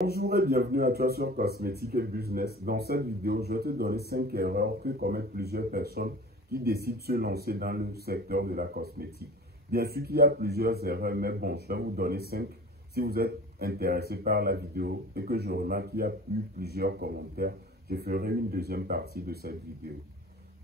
Bonjour et bienvenue à toi sur Cosmétique et Business. Dans cette vidéo, je vais te donner 5 erreurs que commettent plusieurs personnes qui décident de se lancer dans le secteur de la cosmétique. Bien sûr qu'il y a plusieurs erreurs, mais bon, je vais vous donner 5. Si vous êtes intéressé par la vidéo et que je remarque qu'il y a eu plusieurs commentaires, je ferai une deuxième partie de cette vidéo.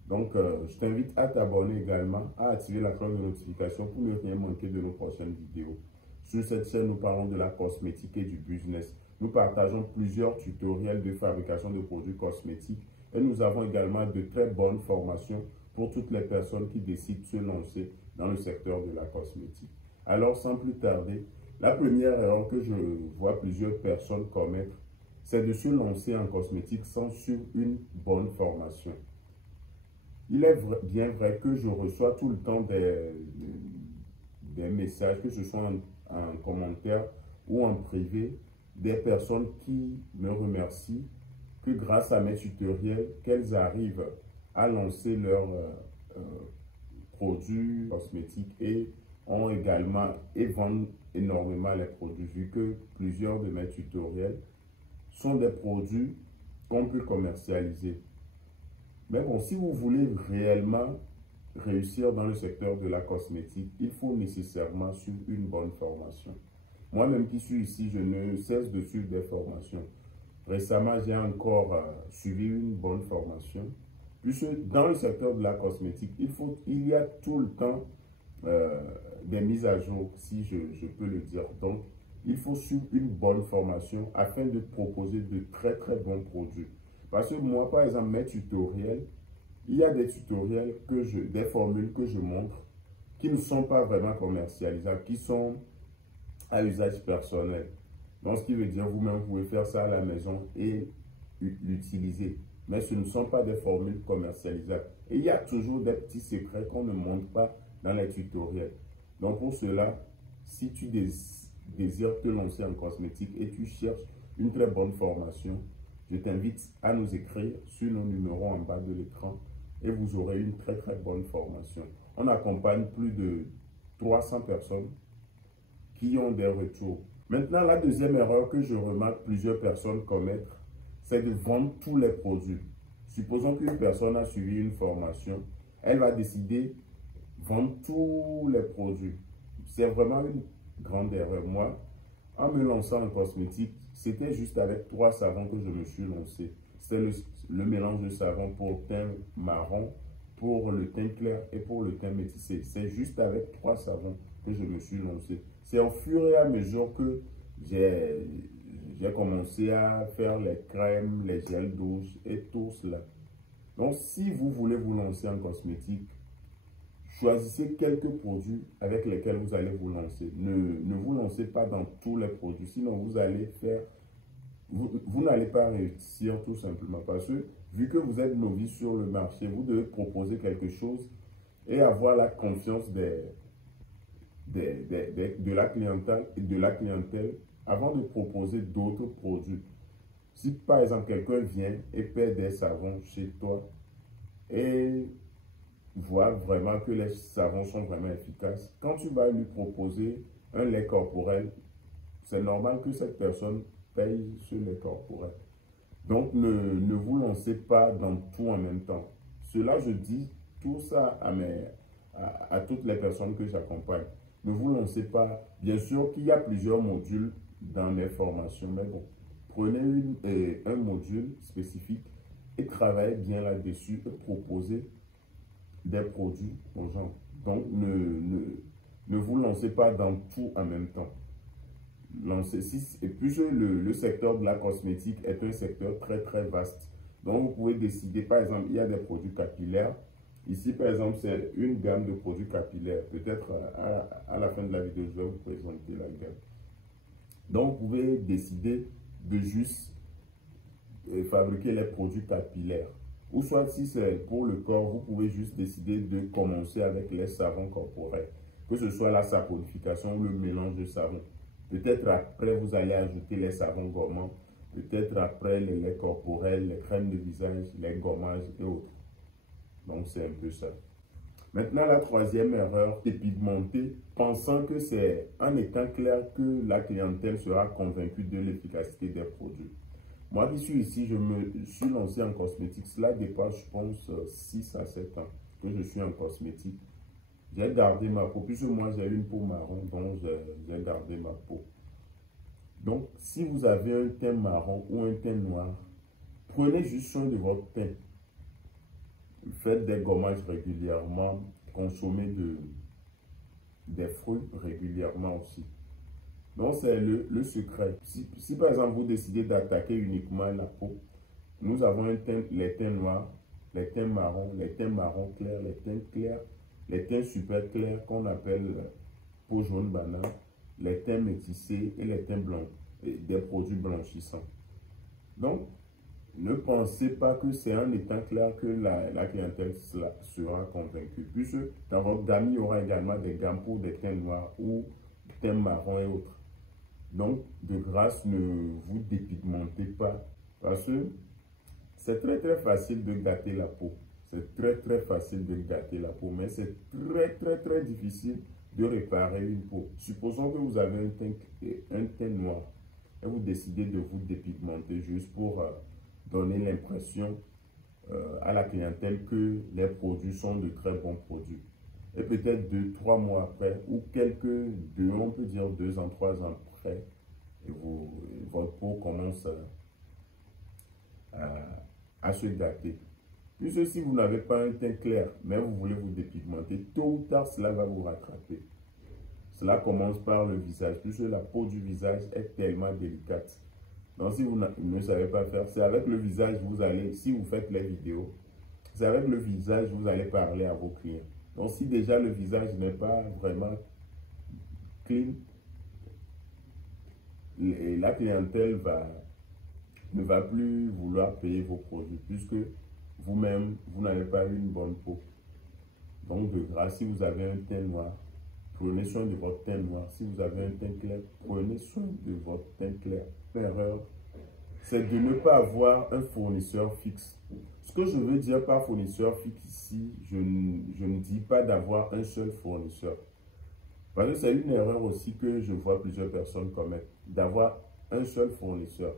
Donc, je t'invite à t'abonner également, à activer la cloche de notification pour ne rien manquer de nos prochaines vidéos. Sur cette chaîne, nous parlons de la cosmétique et du business. Nous partageons plusieurs tutoriels de fabrication de produits cosmétiques et nous avons également de très bonnes formations pour toutes les personnes qui décident de se lancer dans le secteur de la cosmétique. Alors, sans plus tarder, la première erreur que je vois plusieurs personnes commettre, c'est de se lancer en cosmétique sans suivre une bonne formation. Il est bien vrai que je reçois tout le temps des messages, que ce soit en commentaire ou en privé, des personnes qui me remercient que grâce à mes tutoriels, qu'elles arrivent à lancer leurs produits cosmétiques et ont également et vendent énormément les produits, vu que plusieurs de mes tutoriels sont des produits qu'on peut commercialiser. Mais bon, si vous voulez réellement réussir dans le secteur de la cosmétique, il faut nécessairement suivre une bonne formation. Moi-même qui suis ici, je ne cesse de suivre des formations. Récemment, j'ai encore suivi une bonne formation. Puisque dans le secteur de la cosmétique, il y a tout le temps des mises à jour, si je peux le dire. Donc, il faut suivre une bonne formation afin de proposer de très bons produits. Parce que moi, par exemple, mes tutoriels, il y a des tutoriels, des formules que je montre qui ne sont pas vraiment commercialisables, qui sont à usage personnel. Donc, ce qui veut dire, vous-même, vous pouvez faire ça à la maison et l'utiliser. Mais ce ne sont pas des formules commercialisables. Et il y a toujours des petits secrets qu'on ne montre pas dans les tutoriels. Donc, pour cela, si tu désires te lancer en cosmétique et tu cherches une très bonne formation, je t'invite à nous écrire sur nos numéros en bas de l'écran et vous aurez une très bonne formation. On accompagne plus de 300 personnes qui ont des retours. Maintenant, la deuxième erreur que je remarque plusieurs personnes commettre, c'est de vendre tous les produits. Supposons qu'une personne a suivi une formation, elle va décider de vendre tous les produits. C'est vraiment une grande erreur. Moi, en me lançant en cosmétique, c'était juste avec 3 savons que je me suis lancé. C'était le mélange de savon pour teint marron, pour le teint clair et pour le teint métissé. C'est juste avec 3 savons que je me suis lancé. C'est au fur et à mesure que j'ai commencé à faire les crèmes, les gels douche et tout cela. Donc, si vous voulez vous lancer en cosmétique, choisissez quelques produits avec lesquels vous allez vous lancer. Ne vous lancez pas dans tous les produits, sinon vous allez vous n'allez pas réussir tout simplement. Parce que vu que vous êtes novice sur le marché, vous devez proposer quelque chose et avoir la confiance de la clientèle avant de proposer d'autres produits. Si par exemple quelqu'un vient et paie des savons chez toi et voit vraiment que les savons sont vraiment efficaces, quand tu vas lui proposer un lait corporel, c'est normal que cette personne paye ce lait corporel. Donc ne vous lancez pas dans tout en même temps. Cela, je dis tout ça à toutes les personnes que j'accompagne. Ne vous lancez pas. Bien sûr qu'il y a plusieurs modules dans mes formations, mais bon, prenez un module spécifique et travaillez bien là-dessus et proposez des produits aux gens. Donc, ne vous lancez pas dans tout en même temps. Et puis, le secteur de la cosmétique est un secteur très vaste. Donc, vous pouvez décider, par exemple, il y a des produits capillaires. Ici, par exemple, c'est une gamme de produits capillaires. Peut-être à la fin de la vidéo, je vais vous présenter la gamme. Donc, vous pouvez décider de juste fabriquer les produits capillaires. Ou soit, si c'est pour le corps, vous pouvez juste décider de commencer avec les savons corporels. Que ce soit la saponification ou le mélange de savons. Peut-être après, vous allez ajouter les savons gommants. Peut-être après, les laits corporels, les crèmes de visage, les gommages et autres. Donc, c'est un peu ça. Maintenant, la troisième erreur, dépigmenter, pensant que c'est en étant clair que la clientèle sera convaincue de l'efficacité des produits. Moi qui suis ici, je me suis lancé en cosmétique. Cela dépasse, je pense, 6 à 7 ans que je suis en cosmétique. J'ai gardé ma peau, puisque moi j'ai une peau marron, donc j'ai gardé ma peau. Donc, si vous avez un teint marron ou un teint noir, prenez juste soin de votre teint. Faites des gommages régulièrement, consommez des fruits régulièrement aussi. Donc, c'est le secret. Si par exemple vous décidez d'attaquer uniquement la peau, nous avons les teints noirs, les teints marrons clairs, les teints clairs, les teints super clairs qu'on appelle peau jaune banane, les teints métissés et les teints blancs, et des produits blanchissants. Donc, ne pensez pas que c'est en étant clair que la clientèle sera convaincue. Puisque dans votre gamme, il y aura également des gammes pour des teints noirs ou teints marrons et autres. Donc, de grâce, ne vous dépigmentez pas. Parce que c'est très facile de gâter la peau. C'est très facile de gâter la peau. Mais c'est très difficile de réparer une peau. Supposons que vous avez un teint noir et vous décidez de vous dépigmenter juste pour donner l'impression à la clientèle que les produits sont de très bons produits. Et peut-être 2-3 mois après, ou on peut dire 2 ans, 3 ans après, votre peau commence à se gâter. Puisque si vous n'avez pas un teint clair, mais vous voulez vous dépigmenter, tôt ou tard, cela va vous rattraper. Cela commence par le visage, puisque la peau du visage est tellement délicate. Donc, si vous ne savez pas faire, c'est avec le visage, si vous faites les vidéos, c'est avec le visage vous allez parler à vos clients. Donc, si déjà le visage n'est pas vraiment clean, la clientèle ne va plus vouloir payer vos produits, puisque vous-même, vous n'avez pas une bonne peau. Donc, de grâce, si vous avez un teint noir, prenez soin de votre teint noir. Si vous avez un teint clair, prenez soin de votre teint clair. L'erreur, c'est de ne pas avoir un fournisseur fixe. Ce que je veux dire par fournisseur fixe ici, je ne dis pas d'avoir un seul fournisseur. Parce que c'est une erreur aussi que je vois plusieurs personnes commettre, d'avoir un seul fournisseur.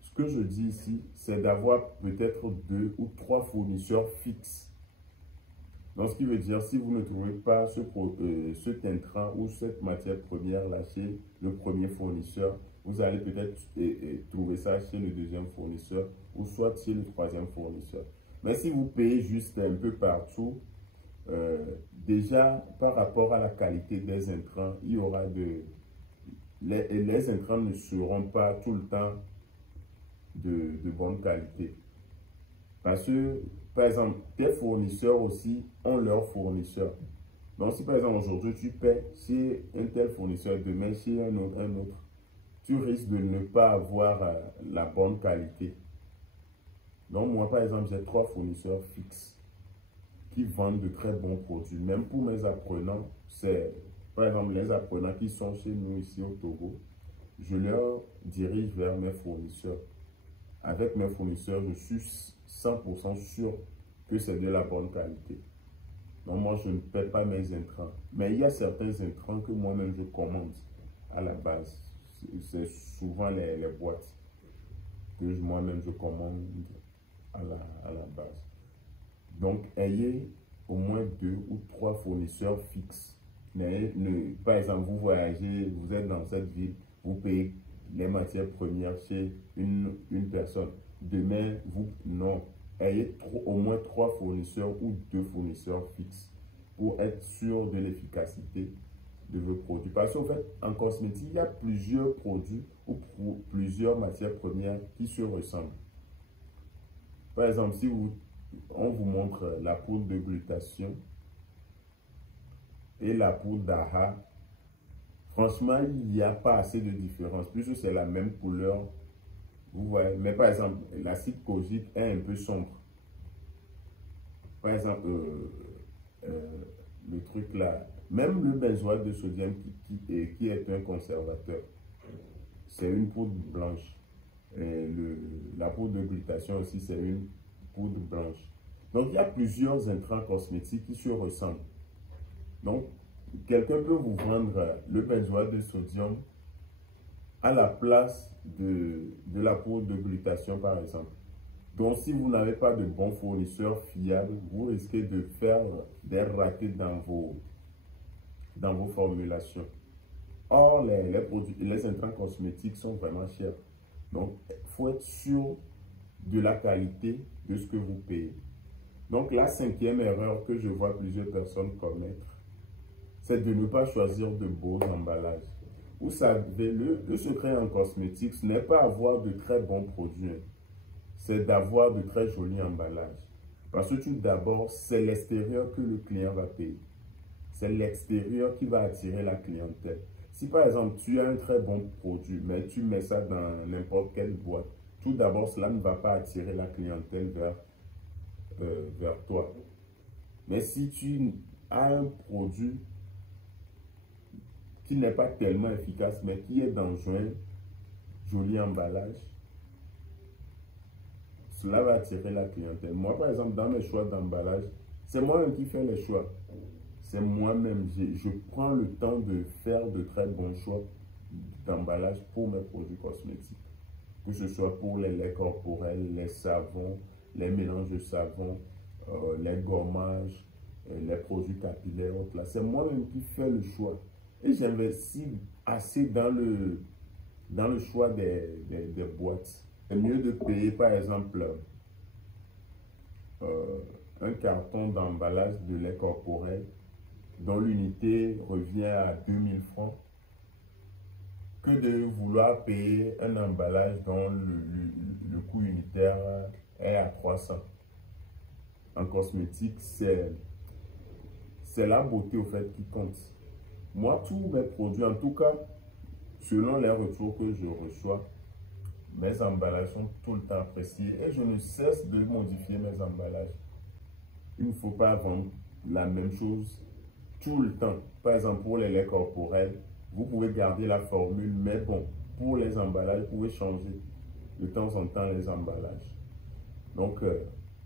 Ce que je dis ici, c'est d'avoir peut-être 2 ou 3 fournisseurs fixes. Donc, ce qui veut dire, si vous ne trouvez pas ce intrant ou cette matière première là chez le premier fournisseur, vous allez peut-être trouver ça chez le deuxième fournisseur ou soit chez le troisième fournisseur. Mais si vous payez juste un peu partout, déjà par rapport à la qualité des intrants, il y aura les intrants ne seront pas tout le temps de bonne qualité. Parce que, par exemple, tes fournisseurs aussi ont leurs fournisseurs. Donc, si par exemple aujourd'hui tu paies chez un tel fournisseur, demain chez un autre, tu risques de ne pas avoir la bonne qualité. Donc, moi par exemple, j'ai 3 fournisseurs fixes qui vendent de très bons produits. Même pour mes apprenants, c'est par exemple les apprenants qui sont chez nous ici au Togo, je leur dirige vers mes fournisseurs. Avec mes fournisseurs, je suis 100% sûr que c'est de la bonne qualité. Donc moi, je ne paie pas mes intrants. Mais il y a certains intrants que moi-même je commande à la base. C'est souvent les boîtes que moi-même je commande à la base. Donc, ayez au moins 2 ou 3 fournisseurs fixes. Par exemple, vous voyagez, vous êtes dans cette ville, vous payez les matières premières chez une personne. Demain, non. Ayez au moins 3 fournisseurs ou 2 fournisseurs fixes pour être sûr de l'efficacité de vos produits. Parce qu'en fait, en cosmétique, il y a plusieurs produits ou plusieurs matières premières qui se ressemblent. Par exemple, si on vous montre la poudre de glutation et la poudre d'AHA, franchement, il n'y a pas assez de différence puisque c'est la même couleur. Vous voyez, mais par exemple, l'acide kojique est un peu sombre. Par exemple, le truc là, même le benzoate de sodium qui est un conservateur, c'est une poudre blanche. Et la poudre de glutation aussi, c'est une poudre blanche. Donc, il y a plusieurs intrants cosmétiques qui se ressemblent. Donc, quelqu'un peut vous vendre le benzoate de sodium à la place de la poudre de glutathion, par exemple. Donc, si vous n'avez pas de bons fournisseurs fiables, vous risquez de faire des ratés dans vos formulations. Or, les intrants cosmétiques sont vraiment chers. Donc, il faut être sûr de la qualité de ce que vous payez. Donc, la cinquième erreur que je vois plusieurs personnes commettre, c'est de ne pas choisir de beaux emballages. Vous savez, le secret en cosmétique, ce n'est pas avoir de très bons produits, c'est d'avoir de très jolis emballages. Parce que tout d'abord, c'est l'extérieur que le client va payer. C'est l'extérieur qui va attirer la clientèle. Si par exemple, tu as un très bon produit, mais tu mets ça dans n'importe quelle boîte, tout d'abord, cela ne va pas attirer la clientèle vers toi. Mais si tu as un produit qui n'est pas tellement efficace, mais qui est dans un joli emballage, cela va attirer la clientèle. Moi, par exemple, dans mes choix d'emballage, c'est moi-même qui fais les choix. C'est moi-même. Je prends le temps de faire de très bons choix d'emballage pour mes produits cosmétiques. Que ce soit pour les laits corporels, les savons, les mélanges de savons, les gommages, les produits capillaires. C'est moi-même qui fais le choix. Et j'investis assez dans le choix des boîtes. C'est mieux de payer par exemple un carton d'emballage de lait corporel dont l'unité revient à 2000 francs que de vouloir payer un emballage dont le coût unitaire est à 300. En cosmétique, c'est la beauté au fait qui compte. Moi, tous mes produits, en tout cas, selon les retours que je reçois, mes emballages sont tout le temps appréciés et je ne cesse de modifier mes emballages. Il ne faut pas vendre la même chose tout le temps. Par exemple, pour les laits corporels, vous pouvez garder la formule, mais bon, pour les emballages, vous pouvez changer de temps en temps les emballages. Donc,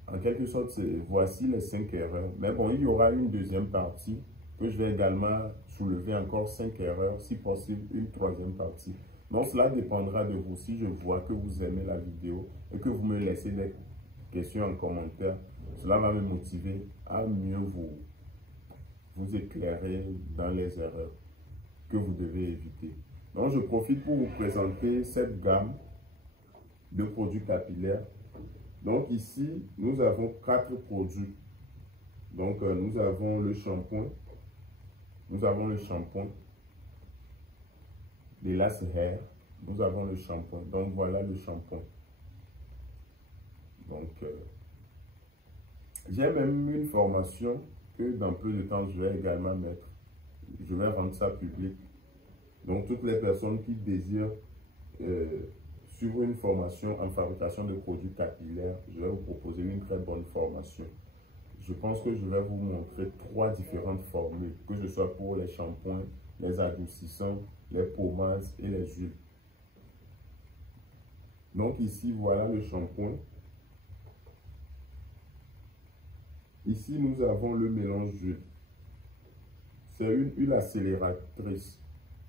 en quelque sorte, voici les 5 erreurs. Mais bon, il y aura une deuxième partie que je vais également soulever encore 5 erreurs, si possible, une troisième partie. Donc, cela dépendra de vous. Si je vois que vous aimez la vidéo et que vous me laissez des questions en commentaire, cela va me motiver à mieux vous éclairer dans les erreurs que vous devez éviter. Donc, je profite pour vous présenter cette gamme de produits capillaires. Donc, ici, nous avons 4 produits. Donc, nous avons le shampoing. Nous avons le shampoing de Last Hair. Nous avons le shampoing. Donc, voilà le shampoing. Donc, j'ai même une formation que dans peu de temps, je vais également mettre. Je vais rendre ça public. Donc, toutes les personnes qui désirent suivre une formation en fabrication de produits capillaires, je vais vous proposer une très bonne formation. Je pense que je vais vous montrer 3 différentes formules, que ce soit pour les shampoings, les adoucissants, les pommades et les huiles. Donc ici, voilà le shampoing. Ici, nous avons le mélange d'huile. C'est une huile accélératrice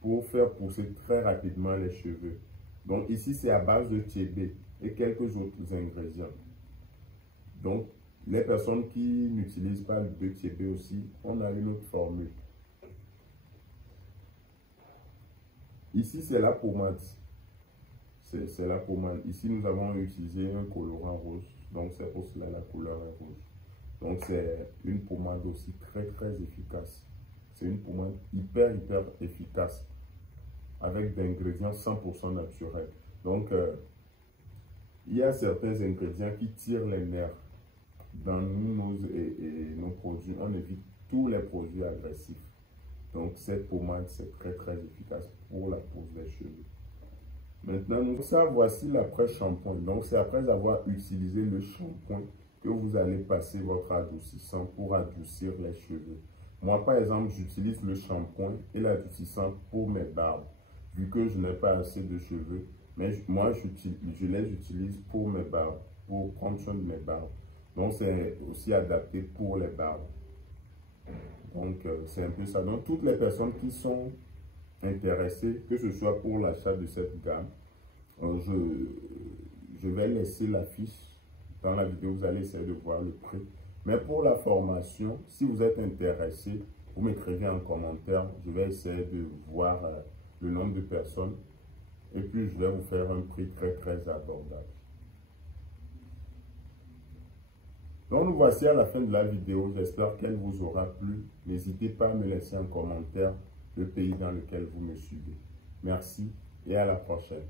pour faire pousser très rapidement les cheveux. Donc ici, c'est à base de thiébé et quelques autres ingrédients. Donc, les personnes qui n'utilisent pas de thiébé aussi, on a une autre formule. Ici, c'est la pommade. C'est la pommade. Ici, nous avons utilisé un colorant rose. Donc, c'est pour cela la couleur est rouge. Donc, c'est une pommade aussi très, très efficace. C'est une pommade hyper efficace avec des ingrédients 100% naturels. Donc, il y a certains ingrédients qui tirent les nerfs. Dans nos produits, on évite tous les produits agressifs. Donc, cette pommade, c'est très, très efficace pour la pose des cheveux. Maintenant, voici l'après-shampoing. Donc, c'est après avoir utilisé le shampoing que vous allez passer votre adoucissant pour adoucir les cheveux. Moi, par exemple, j'utilise le shampoing et l'adoucissant pour mes barbes. Vu que je n'ai pas assez de cheveux, mais moi, je les utilise pour mes barbes, pour prendre soin de mes barbes. Donc, c'est aussi adapté pour les barbes. Donc, c'est un peu ça. Donc, toutes les personnes qui sont intéressées, que ce soit pour l'achat de cette gamme, je vais laisser la fiche dans la vidéo. Vous allez essayer de voir le prix. Mais pour la formation, si vous êtes intéressé, vous m'écrivez en commentaire. Je vais essayer de voir le nombre de personnes. Et puis, je vais vous faire un prix très, très abordable. Donc, nous voici à la fin de la vidéo. J'espère qu'elle vous aura plu. N'hésitez pas à me laisser en commentaire le pays dans lequel vous me suivez. Merci et à la prochaine.